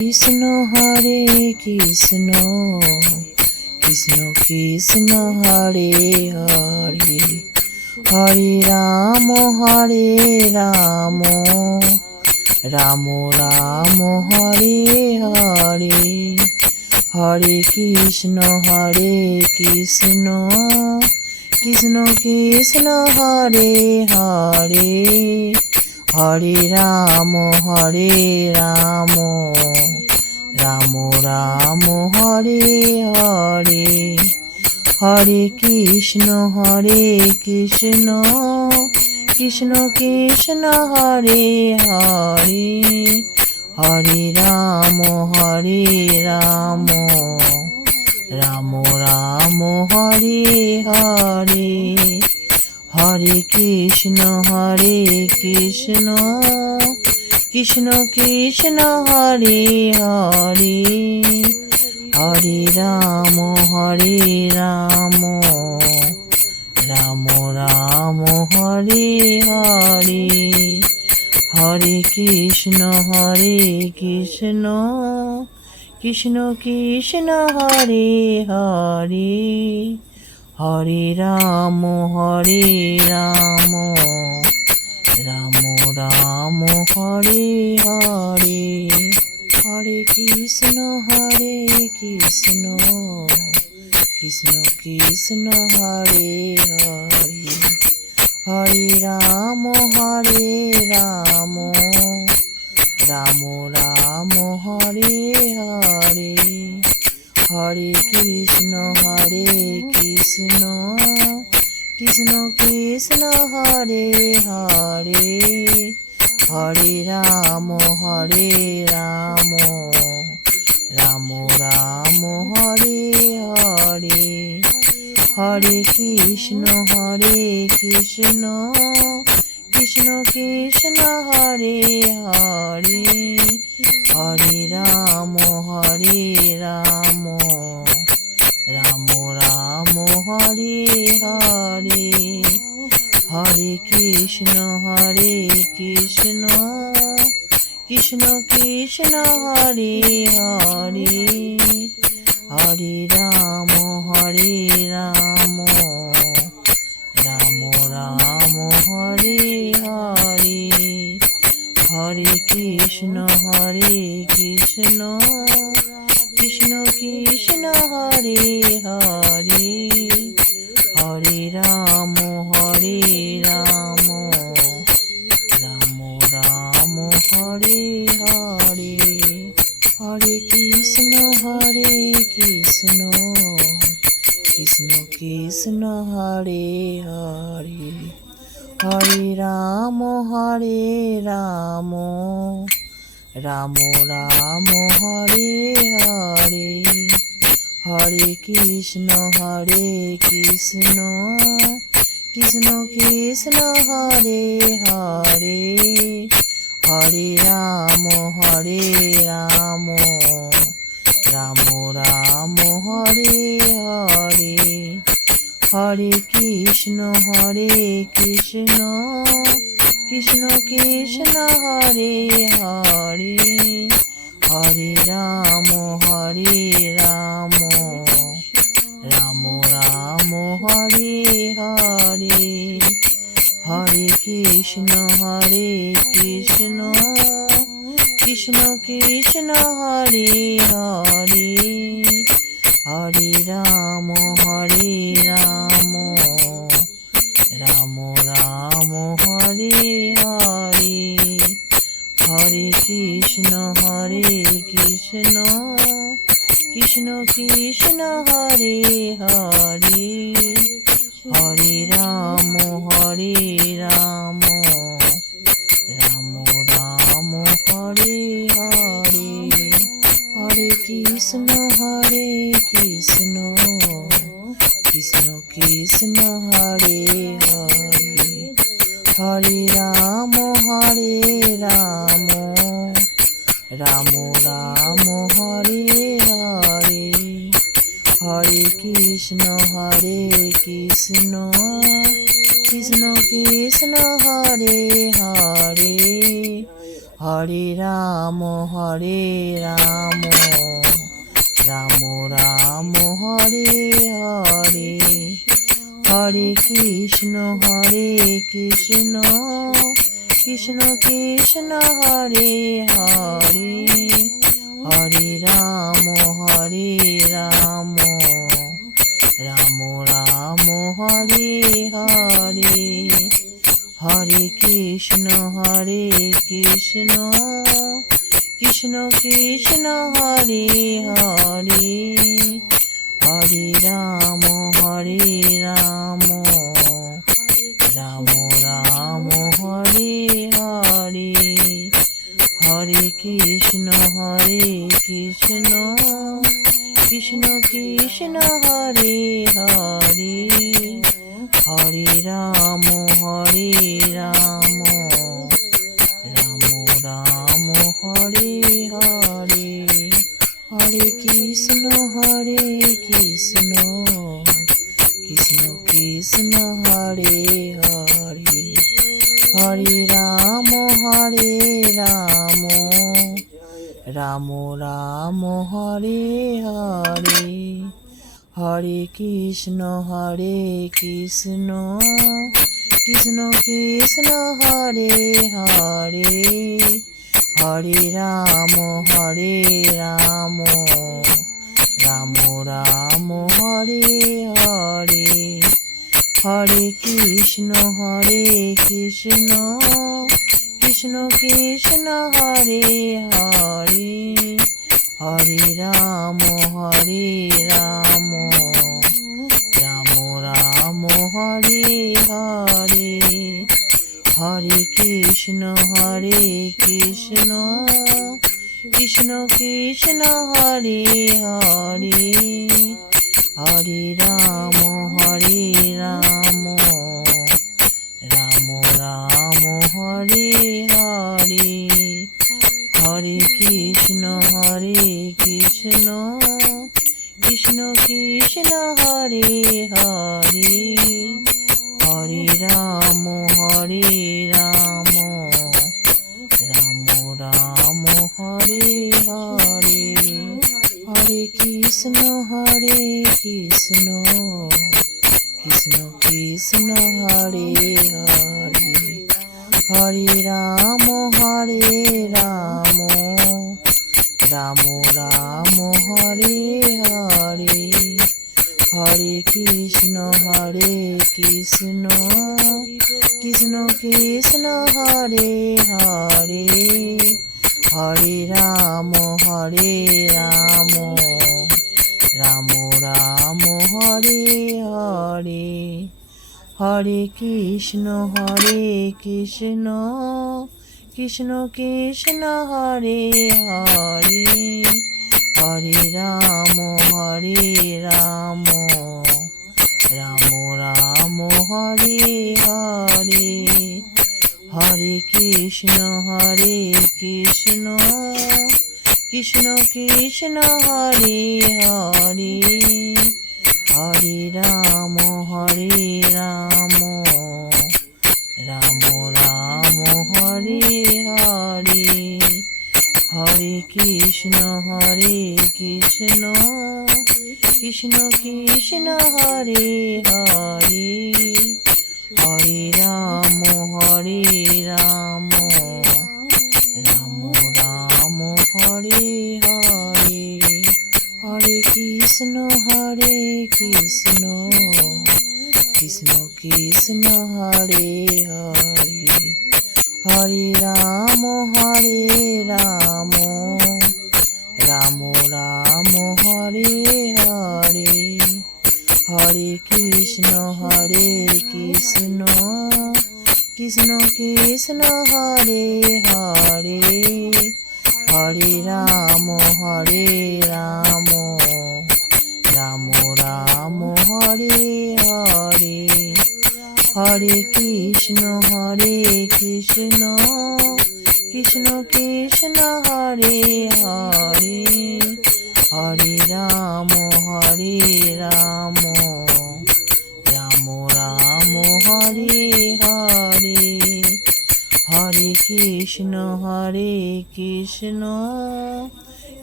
Krishna Hare Krishna Krishna Krishna Hare Hare Hare Ram Ram Ram Hare Hare Hare Krishna Krishna Krishna Hare Hare Hare Ram Ram Ram Hare Hare Hare Krishna Krishna Krishna Hare Hare Hare Ram Ram Hare Hare Hare Krishna Krishna Krishna Hare Hare Hare Ram Ram Hare Hare Hare Krishna Krishna Krishna Hare Hare Hare Ram Ram Hare Hare Hare Krishna Krishna Krishna Hare Hare Hare Ram Ram Hare Hare Hare Krishna Krishna Krishna Hare Hare Hare Ram Ram Hare Hare Hare Krishna Krishna Krishna Hare Hare Hare Ram Ram Hare Hare Hare Krishna Krishna Krishna Hare Hare Hare Ram Ram Hare Hare Hare Krishna Krishna Krishna Hare Hare Hare Ram Ram Hare Hare Hare Krishna Krishna Krishna Hare Hare Hare Ram Ram Hare Hare Hare Krishna Krishna Krishna Hare Hare Hare Ram Ram Hare Hare Hare Krishna Krishna Krishna Hare Hare Hare Ram Ram Hare Hare Hare Krishna Krishna Krishna Hare Hare Hare Ram Ram Hare Hare Hare Krishna Krishna Krishna Hare Hare Hare Ram Ram Hare Hare Hare Krishna Krishna Krishna Hare Hare Hare Ram Ram Hare Hare Hare Krishna Krishna Krishna Hare Hare Hare Ram Ram Ram Hare Hare Hare Krishna Krishna Krishna Hare Hare Hare Ram Ram Ram Hare Hare Hare Krishna Krishna Krishna Hare Hare Hare Ram Ram Ram Hare Hare Hare Krishna Krishna Krishna Hare Hare Hare Ram Ram Ram Hare Hare Hare Krishna Krishna Krishna Hare Hare Hare Ram Ram Hare Hare Hare Krishna Krishna Krishna Hare Hare Hare Ram Ram Ram Hare Hare Hare Krishna Krishna Krishna Hare Hare Hare Ram Ram Ram Hare Hare Hare Krishna Krishna Krishna Hare Hare Hare Ram Ram Ram Hare Hare Hare Krishna Krishna Krishna Hare Hare Hare Ram Ram Ram Hare Hare Hare Krishna Krishna Krishna Hare Hare Hare Ram Ram Ram Hare Hare Hare Krishna Krishna Krishna Hare Hare Hare Ram Ram Hare Hare Hare Krishna Krishna Krishna Hare Hare Hare Ram Ram Hare Hare Hare Krishna Krishna Krishna Hare Hare Hare Ram Ram Hare Hare Hare Krishna Krishna Krishna Hare Hare Hare Ram Ram Ram Hare Hare Hare Krishna Krishna Krishna Hare Hare Hare Ram Ram Ram Hare Hare Hare Krishna Krishna Krishna Hare Hare Hare Ram Ram Ram Hare Hare Hare Krishna Krishna Krishna Hare Hare Hare Ram Ram Ram Hare Hare Hare Hare Krishna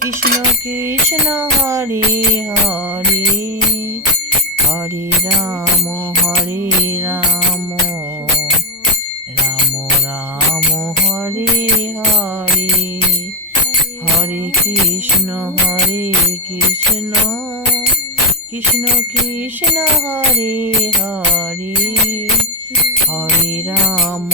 Krishna Krishna Hare Hare Hare Ram Ram Ram Hare Hare Hare Krishna Krishna Krishna Hare Hare Hare Ram